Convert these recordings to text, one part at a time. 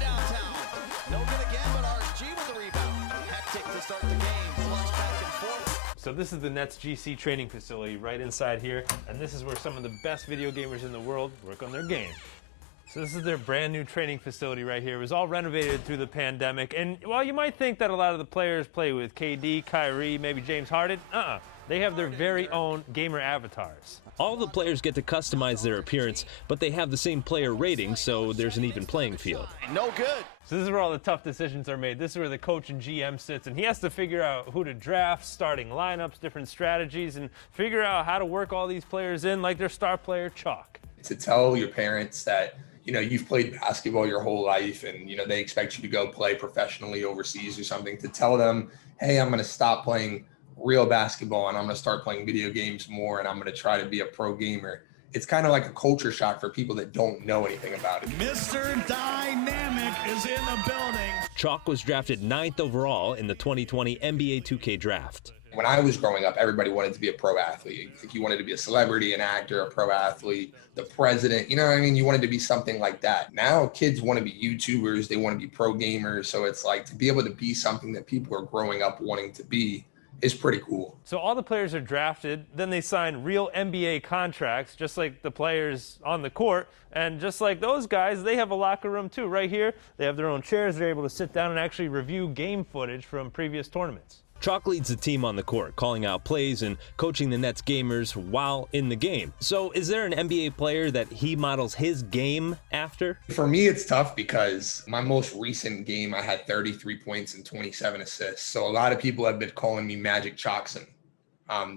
Downtown. No good again, but RSG with the rebound. Hectic to start the game. Flush back and forth. So this is the Nets GC training facility right inside here, and this is where some of the best video gamers in the world work on their game. So this is their brand new training facility right here. It was all renovated through the pandemic, and while you might think that a lot of the players play with KD, Kyrie, maybe James Harden, they have their very own gamer avatars. All the players get to customize their appearance, but they have the same player rating, so there's an even playing field. No good. So this is where all the tough decisions are made. This is where the coach and GM sits, and he has to figure out who to draft, starting lineups, different strategies, and figure out how to work all these players in like their star player, Chalk. To tell your parents that, you've played basketball your whole life and, they expect you to go play professionally overseas or something, to tell them, hey, I'm going to stop playing real basketball and I'm going to start playing video games more and I'm going to try to be a pro gamer. It's kind of like a culture shock for people that don't know anything about it. Mr. Dynamic is in the building. Chalk was drafted 9th overall in the 2020 NBA 2K draft. When I was growing up, everybody wanted to be a pro athlete. Like you wanted to be a celebrity, an actor, a pro athlete, the president, You wanted to be something like that. Now kids want to be YouTubers. They want to be pro gamers. So it's like to be able to be something that people are growing up wanting to be is pretty cool. So all the players are drafted, then they sign real NBA contracts, just like the players on the court. And just like those guys, they have a locker room too. Right here, they have their own chairs. They're able to sit down and actually review game footage from previous tournaments. Chalk leads the team on the court, calling out plays and coaching the Nets gamers while in the game. So is there an NBA player that he models his game after? For me, it's tough because my most recent game, I had 33 points and 27 assists. So a lot of people have been calling me Magic Chalkson.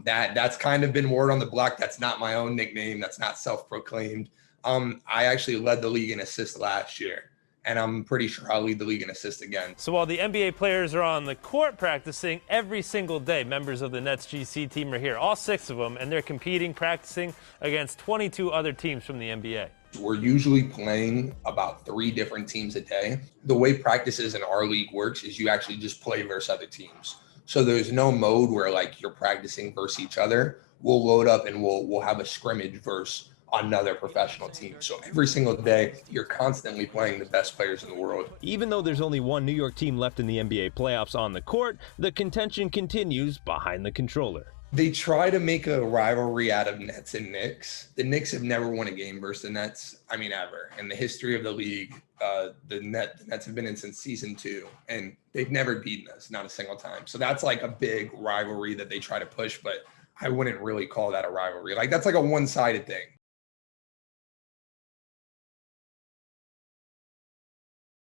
That's kind of been word on the block. That's not my own nickname. That's not self-proclaimed. I actually led the league in assists last year. And I'm pretty sure I'll lead the league in assists again. So while the NBA players are on the court practicing every single day, members of the Nets GC team are here, all 6 of them, and they're competing, practicing against 22 other teams from the NBA. We're usually playing about 3 different teams a day. The way practices in our league works is you actually just play versus other teams. So there's no mode where like you're practicing versus each other. We'll load up and we'll have a scrimmage versus another professional team. So every single day, you're constantly playing the best players in the world. Even though there's only one New York team left in the NBA playoffs on the court, the contention continues behind the controller. They try to make a rivalry out of Nets and Knicks. The Knicks have never won a game versus the Nets, ever. In the history of the league, the Nets have been in since season 2, and they've never beaten us, not a single time. So that's like a big rivalry that they try to push, but I wouldn't really call that a rivalry. Like that's like a one-sided thing.